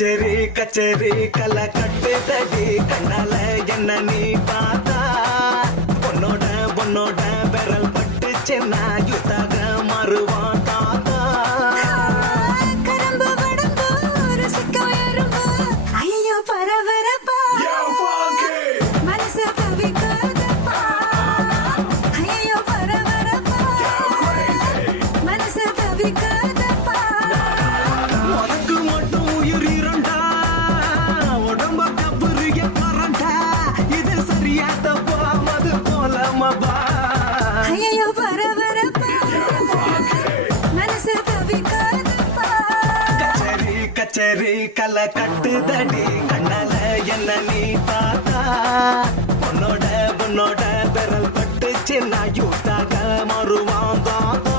கச்சேரி கச்சேரி கலை கட்டுதடி கண்ணால என்ன நீ பார்த்தா பொண்ணோட பொண்ணோட விரல் பட்டுச்சுன்னா யுத்தாக மாறுவான் தாத்தா கரம்பு வடம்பு ரசிக்கும் எறும்பு ஐயோ பரபரப்பா மனசு தவிக்காதப்பா ஐயோ பரபரப்பா மனசு தவிக்காதப்பா உனக்கு மட்டும் உயிர் இரண்டா உடம்ப கப்புரிய கரண்டா இது சரியா தப்பா மது போலமபா ஐயோ பரபரப்பா மனசு தவிக்காதப்பா கச்சேரி கச்சேரி கலை கட்டுதடி கண்ணால என்ன நீ பார்த்தா பொண்ணோட பொண்ணோட விரல் பட்டுச்சுன்னா யூத்தாக மாறுவான் தாத்தா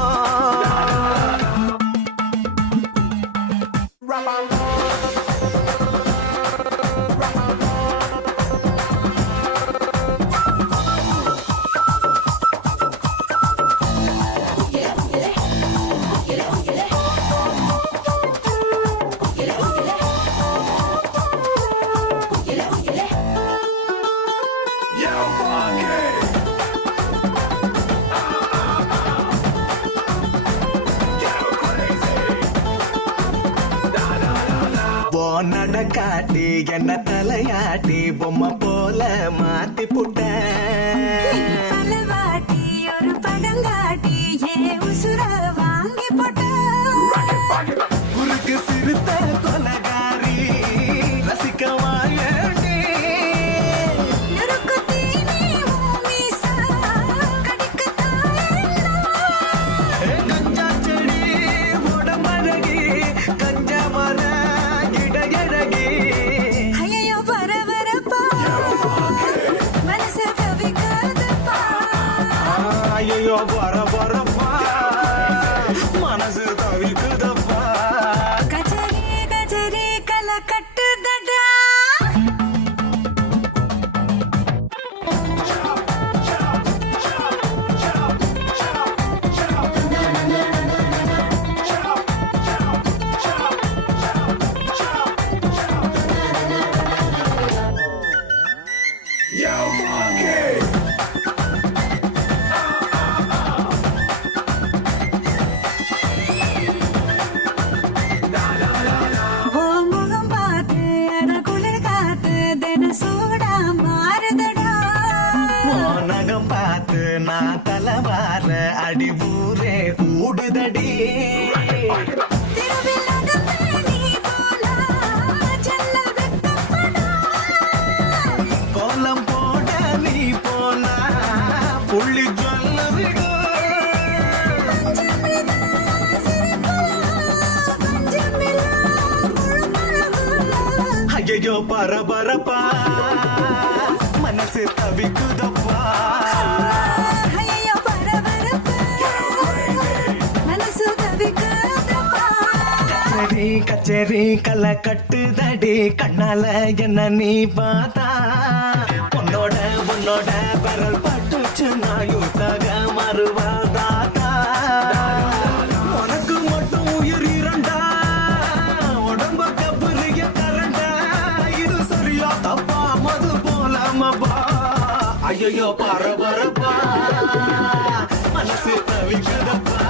நடக்காட்டி என்ன தலையாட்டி பொம்மை போல மாத்தி புட்ட பலவாட்டி ஒரு படங்காட்டி ஏ உசுர வாங்கி போட்ட குறுக்கு சிறுத்த கொலகாரி ரசிக்க வாயண்டி நெருக்குத்தி நீ மீசா கடிக்கத்தாய் கஞ்சா செடி உடம்பழகி கஞ்ச மர இடையழகி ஐயோ பரபரப்பா மனசு தவிக்காதப்பா ஐயோ வர வரப்பா மனசு தவிக்குதப்பா கச்சேரி கச்சேரி கலை கட்டுதடா முகம் பார்த்து அட குளிர் காத்து தின சூடா மாறுதடா நகம் பார்த்து நான் தலைவார அடி ஊரே கூடுதடி திருவில் அகப்பட நீ போனா ஜன்னல் வெக்கப்படா கோலம் போட நீ போனா புள்ளி சொல்ல விடு பஞ்சமிதா சிரிப்பா பஞ்சமில்லா முழுமழகா ஐயோ பரபரப்பா மனசு தவிக்குதப்பா ஐயோ பரபரப்பா மனசு தவிக்காதப்பா கச்சேரி கச்சேரி கலை கட்டுதடி கண்ணால என்ன நீ பார்த்தா உன்னோட உன்னோட விரல் பட்டுச்சு நான் யூத்தாக மாறுவா தாத்தா உனக்கு மட்டும் உயிர் இரண்டா உடம்ப கப்புரிய கரண்டா இது சரியா தப்பா மது போலாமபா ஐயோ பரபரப்பா மனசு தவிக்குதப்பா